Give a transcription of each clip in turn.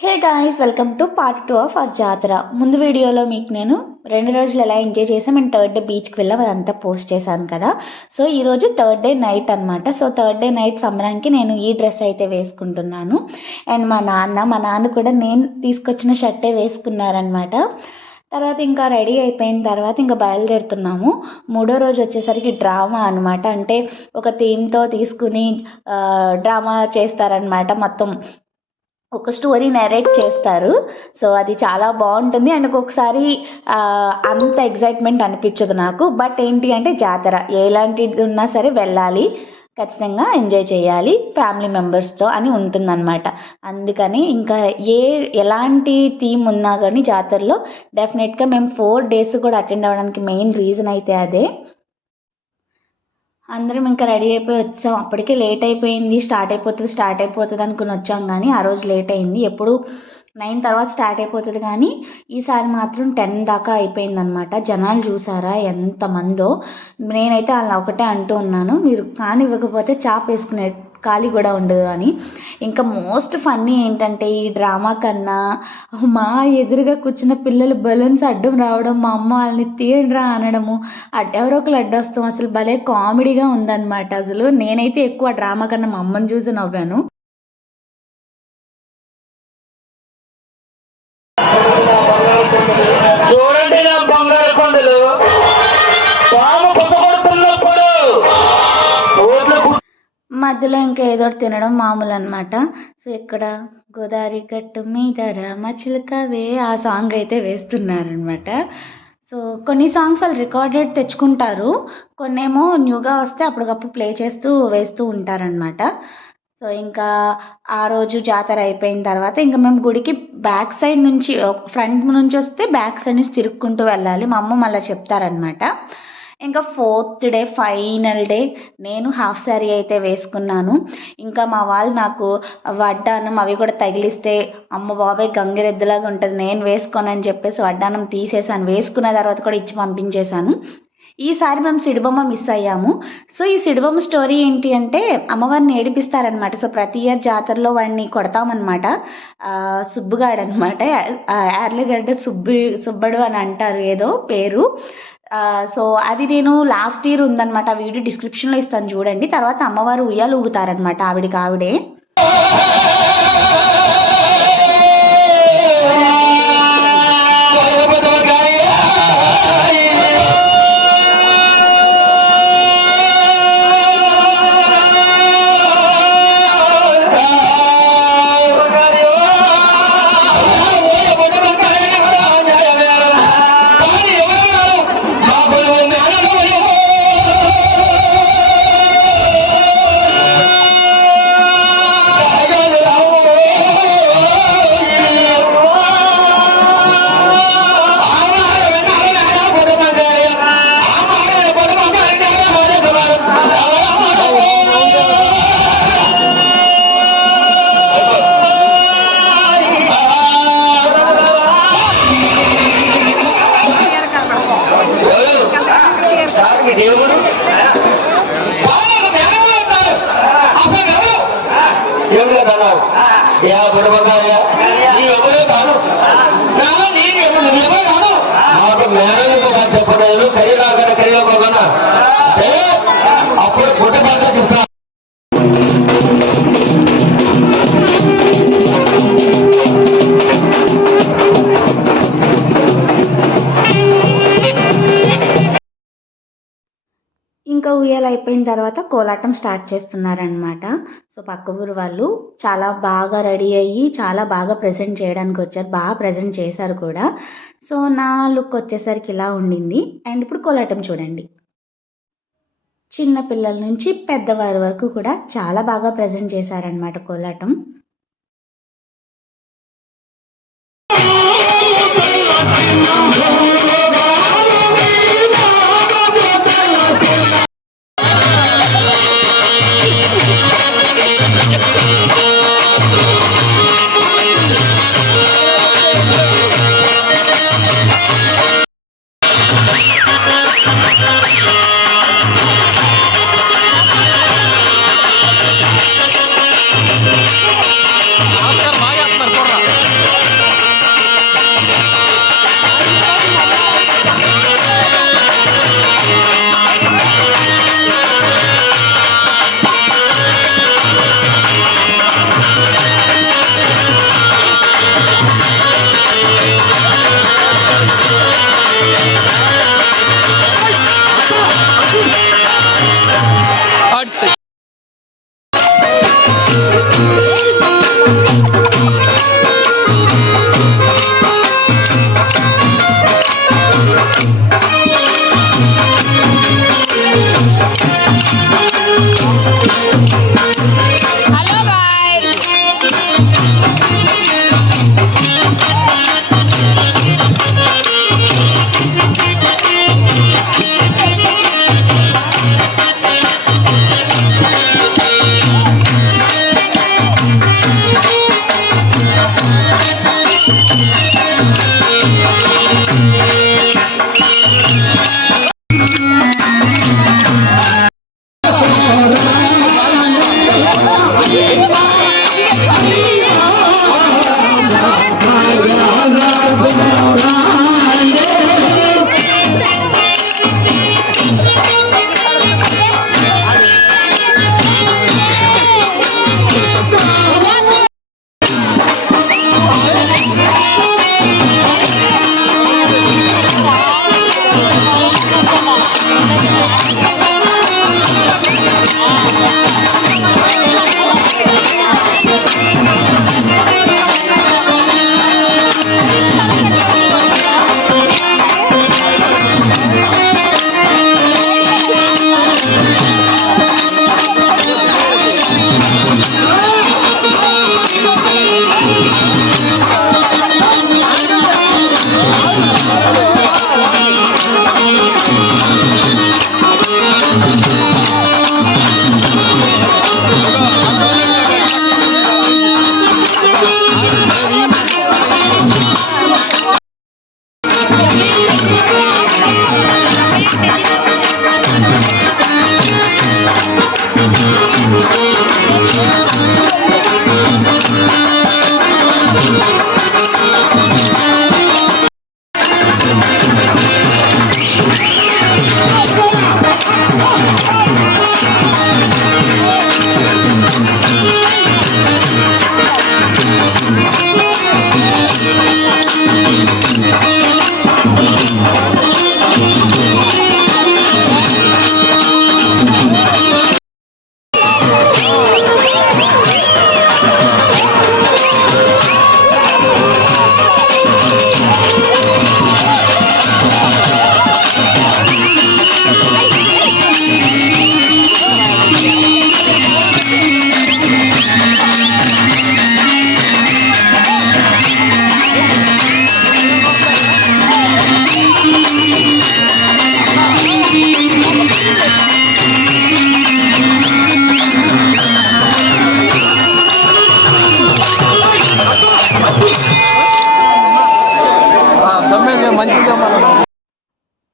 Hey guys, welcome to part 2 of our జాతర. ముందు వీడియోలో మీకు నేను 2 రోజులు ఎలా ఎంజాయ్ చేసాం అండ్ థర్డ్ డే బీచ్కి వెళ్ళాం అదంతా పోస్ట్ చేశాను కదా. సో ఈరోజు థర్డ్ డే నైట్ అనమాట. సో థర్డ్ డే నైట్ సంబరానికి నేను ఈ డ్రెస్ అయితే వేసుకుంటున్నాను. అండ్ మా నాన్న కూడా నేను తీసుకొచ్చిన షర్టే వేసుకున్నారనమాట. తర్వాత ఇంకా రెడీ అయిపోయిన తర్వాత ఇంకా బయలుదేరుతున్నాము. మూడో రోజు వచ్చేసరికి డ్రామా అనమాట. అంటే ఒక థీమ్తో తీసుకుని డ్రామా చేస్తారనమాట. మొత్తం ఒక స్టోరీ నెరేట్ చేస్తారు. సో అది చాలా బాగుంటుంది. అండ్ ఒక్కొక్కసారి అంత ఎగ్జైట్మెంట్ అనిపించదు నాకు. బట్ ఏంటి అంటే జాతర ఎలాంటిది ఉన్నా సరే వెళ్ళాలి, ఖచ్చితంగా ఎంజాయ్ చేయాలి ఫ్యామిలీ మెంబర్స్తో అని ఉంటుందన్నమాట. అందుకని ఇంకా ఎలాంటి థీమ్ ఉన్నా కానీ జాతరలో డెఫినెట్గా మేము 4 days కూడా అటెండ్ అవ్వడానికి మెయిన్ రీజన్ అయితే అదే. అందరం ఇంకా రెడీ అయిపోయి వచ్చాం. అప్పటికే లేట్ అయిపోయింది. స్టార్ట్ అయిపోతుంది అనుకుని వచ్చాం, కానీ ఆ రోజు లేట్ అయింది. ఎప్పుడు 9 తర్వాత స్టార్ట్ అయిపోతుంది, కానీ ఈసారి మాత్రం 10 దాకా అయిపోయిందనమాట. జనాలు చూసారా ఎంతమందో. నేనైతే వాళ్ళని ఒకటే అంటూ ఉన్నాను, మీరు కానివ్వకపోతే చాప్ వేసుకునే ఖాళీ కూడా ఉండదు అని. ఇంకా మోస్ట్ ఫన్నీ ఏంటంటే ఈ డ్రామా కన్నా మా ఎదురుగా కూర్చున్న పిల్లలు బలూన్స్ అడ్డం రావడం, మా అమ్మ వాళ్ళని తీయండిరా అనడము, ఎవరో ఒకరు అడ్డొస్తాం. అసలు భలే కామెడీగా ఉందన్నమాట. అసలు నేనైతే ఎక్కువ డ్రామా కన్నా మా అమ్మని చూసి నవ్వాను. మధ్యలో ఇంకా ఏదో తినడం మామూలు అనమాట. సో ఇక్కడ గోదావరి గట్టు మీద రామచిలకవే ఆ సాంగ్ అయితే వేస్తున్నారనమాట. సో కొన్ని సాంగ్స్ వాళ్ళు రికార్డెడ్ తెచ్చుకుంటారు, కొన్నేమో న్యూగా వస్తే అప్పటికప్పుడు ప్లే చేస్తూ వేస్తూ ఉంటారనమాట. సో ఇంకా ఆ రోజు జాతర అయిపోయిన తర్వాత ఇంకా మేము గుడికి బ్యాక్ సైడ్ నుంచి, ఫ్రంట్ నుంచి వస్తే బ్యాక్ సైడ్ నుంచి తిరుక్కుంటూ వెళ్ళాలి. మా అమ్మ మళ్ళీ చెప్తారనమాట. ఇంకా 4th డే ఫైనల్ డే నేను హాఫ్ శారీ అయితే వేసుకున్నాను. ఇంకా మా వాళ్ళు నాకు వడ్డానం అవి కూడా తగిలిస్తే అమ్మ బాబాయ్ గంగిరెద్దులాగా ఉంటుంది, నేను వేసుకోనని చెప్పేసి వడ్డానం తీసేసాను. వేసుకున్న తర్వాత కూడా ఇచ్చి పంపించేశాను. ఈసారి మేము సిడిబొమ్మ మిస్ అయ్యాము. సో ఈ సిడిబొమ్మ స్టోరీ ఏంటి అంటే అమ్మవారిని ఏడిపిస్తారనమాట. సో ప్రతి ఇయర్ జాతరలో వాడిని కొడతామన్నమాట. సుబ్బుగాడు అనమాట, యార్లగడ్డ సుబ్బడు అని అంటారు ఏదో పేరు. సో అది నేను లాస్ట్ ఇయర్ ఉందన్నమాట. ఆ వీడియో డిస్క్రిప్షన్లో ఇస్తాను చూడండి. తర్వాత అమ్మవారు ఉయ్యాలు ఊగుతారనమాట ఆవిడే. చెప్పలేదు కరీలో పోగొన అప్పుడు పుట్టబడ్డ చెప్తా. ఇంకా ఉయ్యాలు అయిపోయిన తర్వాత కోలాటం స్టార్ట్ చేస్తున్నారనమాట. సో పక్క ఊరు వాళ్ళు చాలా బాగా రెడీ అయ్యి చాలా బాగా ప్రజెంట్ చేయడానికి వచ్చారు, బాగా ప్రజెంట్ చేశారు కూడా. సో నా లుక్ వచ్చేసరికి ఇలా ఉండింది. అండ్ ఇప్పుడు కోలాటం చూడండి. చిన్న పిల్లల నుంచి పెద్దవారి వరకు కూడా చాలా బాగా ప్రజెంట్ చేశారనమాట కోలాటం.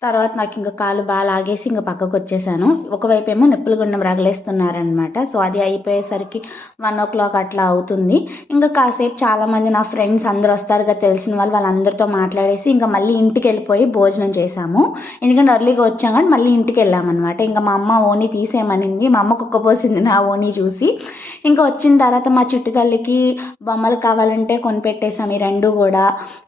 తర్వాత నాకు ఇంకా కాలు బాగా లాగేసి ఇంకా పక్కకు వచ్చేసాను. ఒకవైపు ఏమో నిప్పుల గుండం రగలేస్తున్నారనమాట. సో అది అయిపోయేసరికి 1 o'clock అట్లా అవుతుంది. ఇంకా కాసేపు చాలామంది నా ఫ్రెండ్స్ అందరూ వస్తారు కదా, తెలిసిన వాళ్ళందరితో మాట్లాడేసి ఇంకా మళ్ళీ ఇంటికి వెళ్ళిపోయి భోజనం చేసాము. ఎందుకంటే ఎర్లీగా వచ్చాం కానీ మళ్ళీ ఇంటికి వెళ్ళామన్నమాట. ఇంకా మా అమ్మ ఓణీ తీసేయమనింది. మా అమ్మ కుక్కపోసింది నా ఓణీ చూసి. ఇంకా వచ్చిన తర్వాత మా చుట్టుతల్లికి బొమ్మలు కావాలంటే కొనిపెట్టేసాం ఈ రెండు కూడా.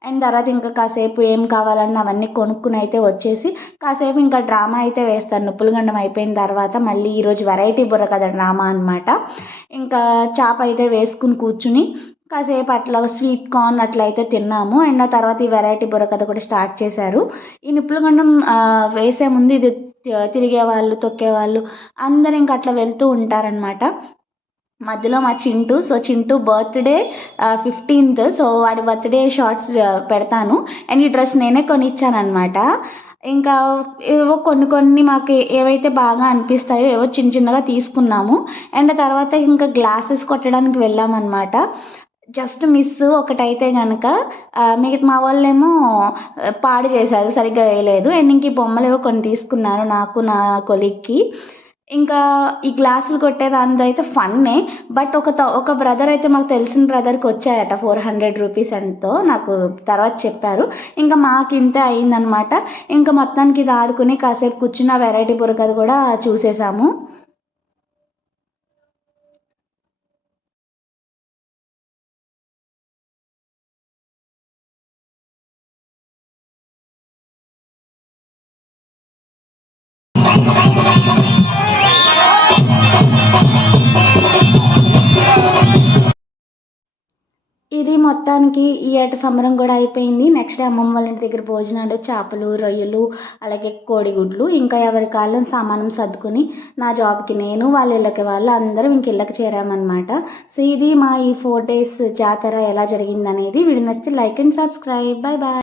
అండ్ తర్వాత ఇంకా కాసేపు ఏం కావాలన్నా అవన్నీ కొనుక్కుని అయితే వచ్చేసి కాసేపు ఇంకా డ్రామా అయితే వేస్తాను. నిప్పుల గండం అయిపోయిన తర్వాత మళ్ళీ ఈరోజు వెరైటీ బుర్రకథ డ్రామా అనమాట. ఇంకా చాప అయితే వేసుకుని కూర్చుని కాసేపు అట్లా స్వీట్ కార్న్ అట్లా అయితే తిన్నాము. అండ్ ఆ తర్వాత ఈ వెరైటీ బుర్రకథ కూడా స్టార్ట్ చేశారు. ఈ నిప్పుల గండం వేసే ముందు ఇది తిరిగేవాళ్ళు తొక్కేవాళ్ళు అందరు ఇంకా అట్లా వెళ్తూ ఉంటారనమాట. మధ్యలో మా Chintu, so Chintu birthday 15th, so వాడి బర్త్డే షార్ట్స్ పెడతాను. అండ్ ఈ డ్రెస్ నేనే కొనిచ్చాను అనమాట. ఇంకా ఏవో కొన్ని మాకు ఏవైతే బాగా అనిపిస్తాయో ఏవో చిన్నగా తీసుకున్నాము. అండ్ తర్వాత ఇంకా గ్లాసెస్ కొట్టడానికి వెళ్ళామన్నమాట. జస్ట్ మిస్ ఒకటైతే కనుక మిగతా మా వాళ్ళేమో పాడు చేశారు, సరిగ్గా వేయలేదు. అండ్ ఇంక ఈ బొమ్మలు ఏవో కొన్ని తీసుకున్నారు నాకు నా కొలీగ్కి. ఇంకా ఈ గ్లాసులు కొట్టేదానితో అయితే ఫన్నే. బట్ ఒక బ్రదర్ అయితే మాకు తెలిసిన బ్రదర్కి వచ్చాయట 400 రూపీస్ ఎంతో, నాకు తర్వాత చెప్పారు. ఇంకా మాకు ఇంతే అయిందనమాట. ఇంకా మొత్తానికి ఇది ఆడుకుని కాసేపు కూర్చున్న వెరైటీ బుర్రకథ కూడా చూసేసాము. ఇది మొత్తానికి ఈ ఏట సంబరం కూడా అయిపోయింది. నెక్స్ట్ డే అమ్మమ్మ వాళ్ళ ఇంటి దగ్గర భోజనాలు, చేపలు, రొయ్యలు, అలాగే కోడిగుడ్లు. ఇంకా ఎవరి కాళ్ళని సామానం సర్దుకుని నా జాబ్కి నేను, వాళ్ళ ఇళ్ళకి వాళ్ళు అందరం ఇంక ఇళ్ళకి చేరామన్నమాట. సో ఇది మా ఈ 4 days జాతర ఎలా జరిగింది అనేది. వీడియో నచ్చితే like and subscribe. Bye bye.